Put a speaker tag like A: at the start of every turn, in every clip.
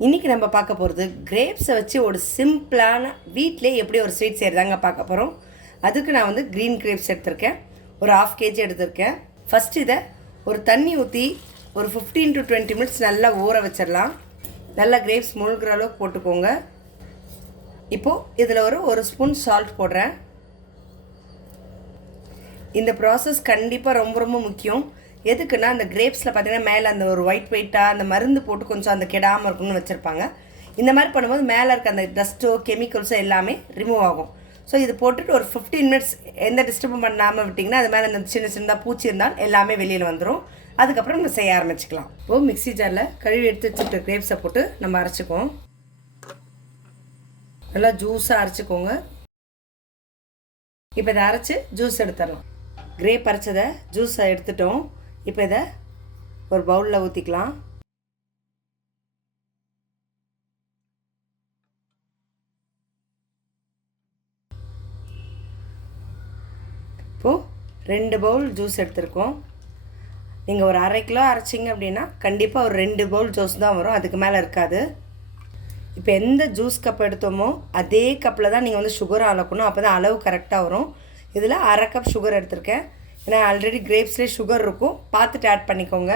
A: இன்றைக்கி நம்ம பார்க்க போகிறது கிரேப்ஸை வச்சு ஒரு சிம்பிளான வீட்டிலே எப்படி ஒரு ஸ்வீட் செய்கிறதாங்க பார்க்க போகிறோம் அதுக்கு நான் வந்து க்ரீன் கிரேப்ஸ் எடுத்திருக்கேன். ஒரு ஆஃப் கேஜி எடுத்திருக்கேன். ஃபஸ்ட் இதை ஒரு தண்ணி ஊற்றி ஒரு ஃபிஃப்டீன் டு டுவெண்ட்டி மினிட்ஸ் நல்லா ஊற வச்சிடலாம். நல்லா கிரேப்ஸ் முழுகிற அளவுக்கு போட்டுக்கோங்க. இப்போது இதில் ஒரு ஒரு ஸ்பூன் சால்ட் போடுறேன். இந்த ப்ராசஸ் கண்டிப்பாக ரொம்ப ரொம்ப முக்கியம். எதுக்குன்னா அந்த கிரேப்ஸில் பார்த்தீங்கன்னா மேலே அந்த ஒரு ஒயிட் ஒயிட்டாக அந்த மருந்து போட்டு கொஞ்சம் அந்த கெடாமல் இருக்கும்னு வச்சுருப்பாங்க. இந்த மாதிரி பண்ணும்போது மேலே இருக்க அந்த டஸ்ட்டோ கெமிக்கல்ஸோ எல்லாமே ரிமூவ் ஆகும். ஸோ இது போட்டுட்டு ஒரு ஃபிஃப்டீன் மினிட்ஸ் எந்த டிஸ்டர்பும் பண்ணாமல் விட்டிங்கன்னா அது மேலே அந்த சின்ன சின்னதாக பூச்சி இருந்தால் எல்லாமே வெளியில் வந்துடும் அதுக்கப்புறம் நம்ம செய்ய ஆரம்பிச்சுக்கலாம். இப்போது மிக்ஸி ஜாரில் கழுவி எடுத்து வச்சுட்டு கிரேப்ஸை போட்டு நம்ம அரைச்சிக்குவோம். நல்லா ஜூஸாக அரைச்சிக்கோங்க. இப்போ இதை அரைச்சி ஜூஸ் எடுத்துடலாம். கிரேப் அரைச்சதை ஜூஸை எடுத்துட்டோம். இப்போ இதை ஒரு பவுலில் ஊற்றிக்கலாம். இப்போது ரெண்டு பவுல் ஜூஸ் எடுத்திருக்கோம். நீங்கள் ஒரு அரை கிலோ அரைச்சிங்க அப்படின்னா கண்டிப்பாக ஒரு ரெண்டு பவுல் ஜூஸ் தான் வரும். அதுக்கு மேலே இருக்காது. இப்போ எந்த ஜூஸ் கப் எடுத்தோமோ அதே கப்பில் தான் நீங்கள் வந்து சுகர் அளக்கணும். அப்போ தான் அளவு கரெக்டாக வரும். இதில் அரை கப் சுகர் எடுத்திருக்கேன். ஏன்னா ஆல்ரெடி கிரேப்ஸ்லேயே சுகர் இருக்கும். பார்த்துட்டு ஆட் பண்ணிக்கோங்க.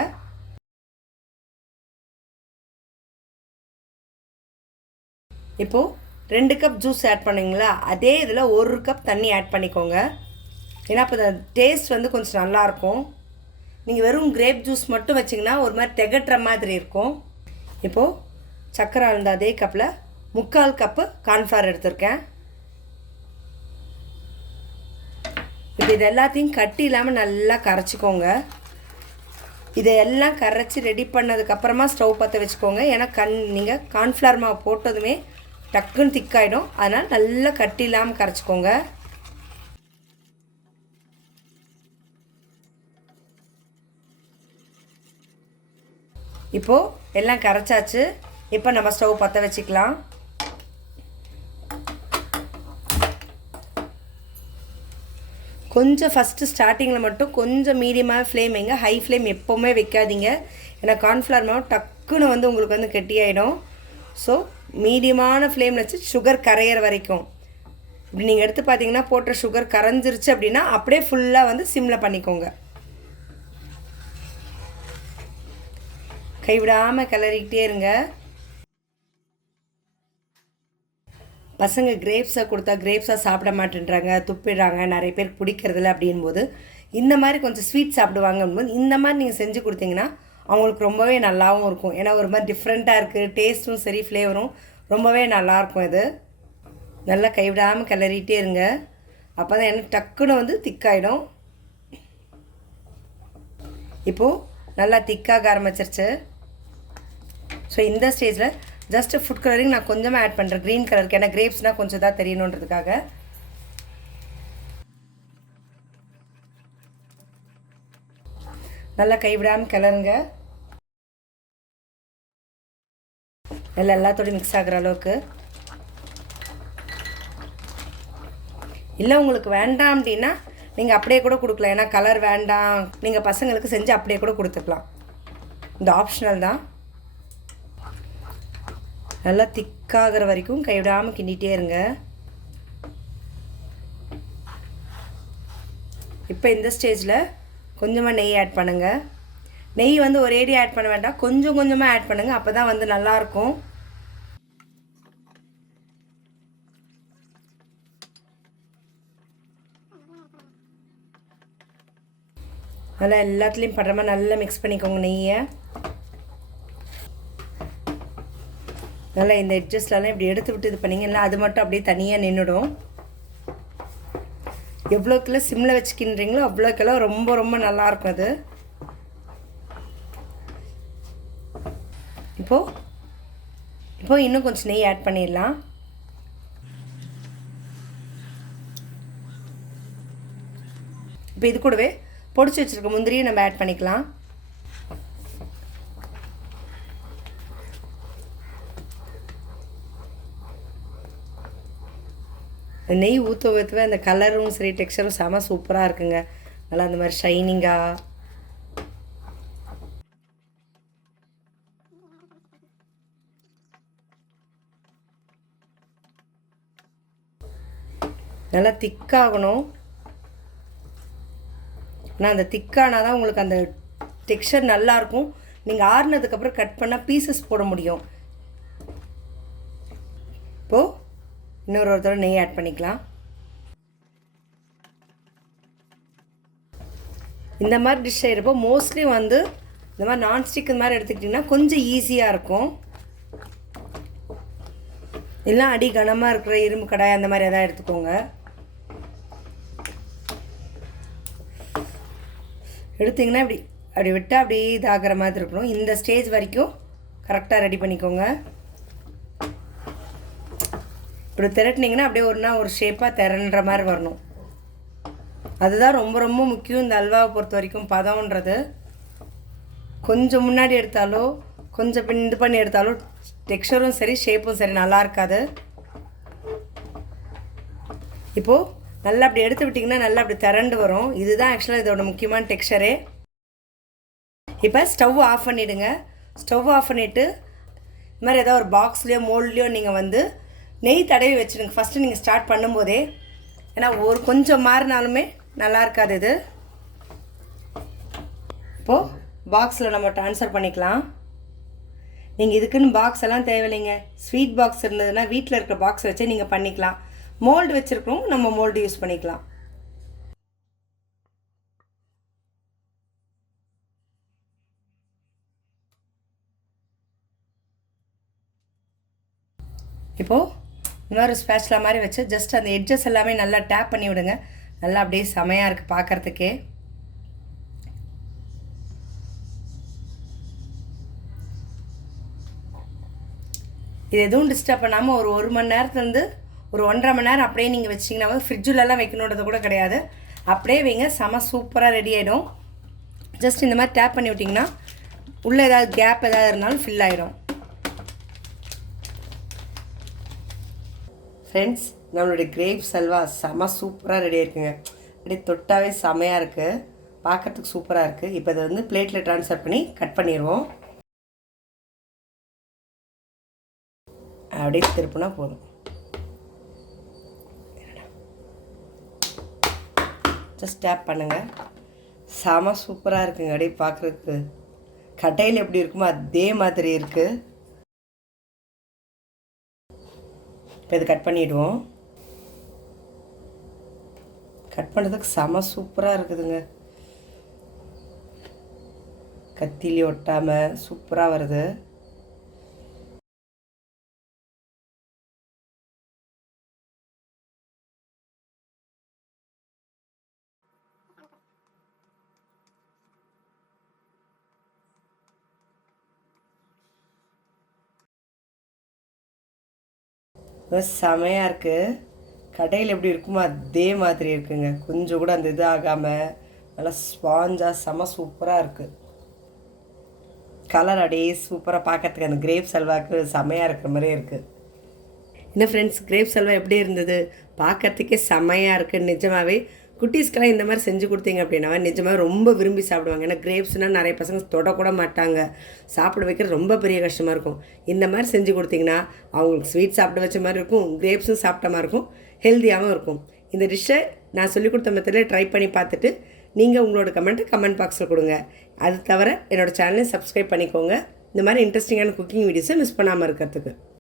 A: இப்போது ரெண்டு கப் ஜூஸ் ஆட் பண்ணீங்களா? அதே இதில் ஒரு கப் தண்ணி ஆட் பண்ணிக்கோங்க. ஏன்னா அப்போ அந்த டேஸ்ட் வந்து கொஞ்சம் நல்லாயிருக்கும் நீங்கள் வெறும் கிரேப் ஜூஸ் மட்டும் வச்சிங்கன்னா ஒரு மாதிரி திகட்டுற மாதிரி இருக்கும். இப்போது சக்கரை இருந்த அதே கப்பில் முக்கால் கப்பு கார்ன்ஃப்ளவர் எடுத்திருக்கேன். இப்போ இது எல்லாத்தையும் கட்டி இல்லாமல் நல்லா கரைச்சிக்கோங்க. இதையெல்லாம் கரைச்சி ரெடி பண்ணதுக்கப்புறமா ஸ்டவ் பற்ற வச்சுக்கோங்க. ஏன்னா கண் நீங்கள் கார்ன்ஃப்ளவர் மாவு போட்டதுமே டக்குன்னு திக்காயிடும் அதனால் நல்லா கட்டி இல்லாமல் கரைச்சிக்கோங்க. இப்போது எல்லாம் கரைச்சாச்சு. இப்போ நம்ம ஸ்டவ் பற்ற வச்சுக்கலாம். கொஞ்சம் ஃபஸ்ட்டு ஸ்டார்டிங்கில் மட்டும் கொஞ்சம் மீடியமாக ஃப்ளேம் வைங்க ஹை ஃப்ளேம் எப்போவுமே வைக்காதீங்க. ஏன்னா கார்ன்ஃப்ளவர் மாவு டக்குன்னு வந்து உங்களுக்கு வந்து கெட்டியாயிடும். ஸோ மீடியமான ஃப்ளேமில் வச்சு சுகர் கரையிற வரைக்கும். இப்படி நீங்கள் எடுத்து பார்த்தீங்கன்னா போட்ட சுகர் கரைஞ்சிருச்சு அப்படின்னா அப்படியே ஃபுல்லாக வந்து சிம்மில் பண்ணிக்கோங்க. கைவிடாமல் கிளறிக்கிட்டே இருங்க. பசங்க கிரேப்ஸாக கொடுத்தா கிரேப்ஸாக சாப்பிட மாட்டேன்றாங்க துப்பிடுறாங்க நிறைய பேருக்கு பிடிக்கிறதில்ல அப்படின்போது இந்த மாதிரி கொஞ்சம் ஸ்வீட் சாப்பிடுவாங்கன்னு இந்த மாதிரி நீங்கள் செஞ்சு கொடுத்தீங்கன்னா அவங்களுக்கு ரொம்பவே நல்லாவும் இருக்கும். ஏன்னா ஒரு மாதிரி டிஃப்ரெண்ட்டாக இருக்குது டேஸ்ட்டும் சரி ஃப்ளேவரும் ரொம்பவே நல்லாயிருக்கும் இது. நல்லா கைவிடாமல் கிளறிட்டே இருங்க. அப்போ தான் எனக்கு டக்குன்னு வந்து திக்காயிடும். இப்போது நல்லா திக்காக ஆரம்பிச்சிருச்சு. ஸோ இந்த ஸ்டேஜில் ஜஸ்ட்டு ஃபுட் கலரிங் நான் கொஞ்சமாக ஆட் பண்ணுறேன் க்ரீன் கலருக்கு ஏன்னா கிரேப்ஸ்னால் கொஞ்சம் தான் தெரியணுன்றதுக்காக. நல்லா கைவிடாமல் கிளறுங்க. எல்லாம் எல்லாத்தோடையும் மிக்ஸ் ஆகிற அளவுக்கு. இல்லை உங்களுக்கு வேண்டாம் அப்படின்னா நீங்கள் அப்படியே கூட கொடுக்கலாம். ஏன்னா கலர் வேண்டாம். நீங்கள் பசங்களுக்கு செஞ்சு அப்படியே கூட கொடுத்துக்கலாம். இந்த ஆப்ஷனல் தான். நல்லா திக்காகிற வரைக்கும் கைவிடாமல் கிண்டிகிட்டே இருங்க. இப்போ இந்த ஸ்டேஜில் கொஞ்சமாக நெய் ஆட் பண்ணுங்கள் நெய் வந்து ஒரேடி ஆட் பண்ண வேண்டாம். கொஞ்சம் கொஞ்சமாக ஆட் பண்ணுங்கள் அப்போ தான் வந்து நல்லாயிருக்கும் நல்லா எல்லாத்துலேயும் படுற மாதிரி நல்லா மிக்ஸ் பண்ணிக்கோங்க நெய்யை. நல்லா இந்த எட்ஜஸ்ட்லாம் இப்படி எடுத்து விட்டு இது பண்ணிங்கன்னா அது மட்டும் அப்படியே தனியாக நின்றுடும் எவ்வளோக்கெல்லாம் சிம்மில் வச்சுக்கின்றீங்களோ அவ்வளோக்கெல்லாம் ரொம்ப ரொம்ப நல்லாயிருக்கும் அது. இப்போது இப்போது இன்னும் கொஞ்சம் நெய் ஆட் பண்ணிடலாம். இப்போ இது கூடவே பொடிச்சு வச்சுருக்க முந்திரியும் நம்ம ஆட் பண்ணிக்கலாம். நெய் ஊற்ற ஊற்றவே அந்த கலரும் சரி டெக்ஸ்டரும் செம சூப்பராக இருக்குங்க. நல்லா அந்த மாதிரி ஷைனிங்காக நல்லா திக்காகணும் ஆனால் அந்த திக்கானால் தான் உங்களுக்கு அந்த டெக்ஸ்டர் நல்லாயிருக்கும் நீங்கள் ஆறுனதுக்கப்புறம் கட் பண்ணால் பீசஸ் போட முடியும். இன்னொரு ஒரு நெய் ஆட் பண்ணிக்கலாம். இந்த மாதிரி டிஷ் செய்கிறப்போ மோஸ்ட்லி வந்து இந்த மாதிரி நான்ஸ்டிக் இந்த மாதிரி எடுத்துக்கிட்டிங்கன்னா கொஞ்சம் ஈஸியாக இருக்கும். எல்லாம் அடி கனமாக இருக்கிற இரும்பு கடாய் அந்த மாதிரி எதாவது எடுத்துக்கோங்க. எடுத்திங்கன்னா இப்படி அப்படி விட்டால் அப்படி இதாகிற மாதிரி இருக்கணும். இந்த ஸ்டேஜ் வரைக்கும் கரெக்டாக ரெடி பண்ணிக்கோங்க. இப்படி திரட்டினீங்கன்னா அப்படியே ஒன்றா ஒரு ஷேப்பாக திரன்ற மாதிரி வரணும். அதுதான் ரொம்ப ரொம்ப முக்கியம் இந்த அல்வாவை பொறுத்த வரைக்கும். பதம்ன்றது கொஞ்சம் முன்னாடி எடுத்தாலோ கொஞ்சம் பின் இது பண்ணி எடுத்தாலோ டெக்ஸ்சரும் சரி ஷேப்பும் சரி நல்லா இருக்காது. இப்போது நல்லா அப்படி எடுத்து விட்டிங்கன்னா நல்லா அப்படி திரண்டு வரும். இதுதான் ஆக்சுவலாக இதோட முக்கியமான டெக்ஸ்சரே இப்போ ஸ்டவ் ஆஃப் பண்ணிவிடுங்க ஸ்டவ் ஆஃப் பண்ணிவிட்டு இது மாதிரி ஏதாவது ஒரு பாக்ஸ்லேயோ மோல்ட்லேயோ நீங்கள் வந்து நெய் தடவி வச்சுடுங்க ஃபஸ்ட்டு நீங்கள் ஸ்டார்ட் பண்ணும்போதே ஏன்னா ஒரு கொஞ்சம் மாறினாலுமே நல்லா இருக்காது இது. இப்போது பாக்ஸில் நம்ம ட்ரான்ஸ்ஃபர் பண்ணிக்கலாம். நீங்கள் இதுக்குன்னு பாக்ஸ் எல்லாம் தேவையில்லைங்க. ஸ்வீட் பாக்ஸ் இருந்ததுன்னா வீட்டில் இருக்கிற பாக்ஸ் வச்சே நீங்கள் பண்ணிக்கலாம். மோல்டு வச்சுருக்கோம் நம்ம மோல்டு யூஸ் பண்ணிக்கலாம். இப்போது இன்னொரு ஸ்பேச்சுலா மாதிரி வச்சு ஜஸ்ட் அந்த எட்ஜஸ் எல்லாமே நல்லா டேப் பண்ணி விடுங்க. நல்லா அப்படியே செமையாக இருக்குது பார்க்குறதுக்கே. இது எதுவும் டிஸ்டர்ப் பண்ணாமல் ஒரு ஒரு மணி நேரத்துலேருந்து ஒரு ஒன்றரை மணி நேரம் அப்படியே நீங்கள் வச்சிங்கன்னா ஃப்ரிட்ஜுலலாம் வைக்கணுன்றது கூட கிடையாது. அப்படியே வைங்க செம சூப்பராக ரெடி ஆகிடும் ஜஸ்ட் இந்த மாதிரி டேப் பண்ணி விட்டிங்கன்னா உள்ளே ஏதாவது கேப் ஏதாவது இருந்தாலும் ஃபில் ஆகிடும் ஃப்ரெண்ட்ஸ் நம்மளுடைய கிரேப்ஸ் அல்வா செம சூப்பராக ரெடி இருக்குங்க. அப்படியே தொட்டாவே செமையாக இருக்குது பார்க்குறதுக்கு சூப்பராக இருக்குது இப்போ இதை வந்து பிளேட்டில் ட்ரான்ஸ்ஃபர் பண்ணி கட் பண்ணிடுவோம் அப்படியே திருப்பினா போதும். ஜஸ்ட் டேப் பண்ணுங்கள் செம சூப்பராக இருக்குங்க. அப்படியே பார்க்குறதுக்கு. கட்டையில் எப்படி இருக்குமோ அதே மாதிரி இருக்குது இப்போ இது கட் பண்ணிவிடுவோம் கட் பண்ணுறதுக்கு செம சூப்பராக இருக்குதுங்க. கத்திலி ஒட்டாமல் சூப்பராக வருது. செமையாக இருக்குது கடையில் எப்படி இருக்குமோ அதே மாதிரி இருக்குங்க. கொஞ்சம் கூட அந்த இது ஆகாமல் நல்லா ஸ்பாஞ்சாக செம சூப்பராக இருக்குது கலர் அப்படியே சூப்பராக பார்க்கறதுக்கு அந்த கிரேப் சல்வாக்கு செமையாக இருக்கிற மாதிரியே இருக்குது என்ன ஃப்ரெண்ட்ஸ் கிரேப் சல்வா எப்படி இருந்தது? பார்க்கறதுக்கே செமையாக இருக்குது நிஜமாகவே குட்டீஸ்க்கெல்லாம் இந்த மாதிரி செஞ்சு கொடுத்தீங்க அப்படின்னா நிஜமாக ரொம்ப விரும்பி சாப்பிடுவாங்க. ஏன்னா கிரேப்ஸ்னால் நிறைய பசங்க தொடக்கூட மாட்டாங்க. சாப்பிட வைக்கிறது ரொம்ப பெரிய கஷ்டமாக இருக்கும். இந்த மாதிரி செஞ்சு கொடுத்தீங்கன்னா அவங்களுக்கு ஸ்வீட் சாப்பிட வச்ச மாதிரி இருக்கும். கிரேப்ஸும் சாப்பிட்ட மாதிரி இருக்கும். ஹெல்த்தியாகவும் இருக்கும். இந்த டிஷ்ஷை நான் சொல்லிக் கொடுத்த மெத்தடில் ட்ரை பண்ணி பார்த்துட்டு நீங்கள் உங்களோட கமெண்ட்டை கமெண்ட் பாக்ஸில் கொடுங்க. அது தவிர என்னோடய சேனலை சப்ஸ்கிரைப் பண்ணிக்கோங்க. இந்த மாதிரி இன்ட்ரெஸ்டிங்கான குக்கிங் வீடியோஸை மிஸ் பண்ணாமல் இருக்கிறதுக்கு.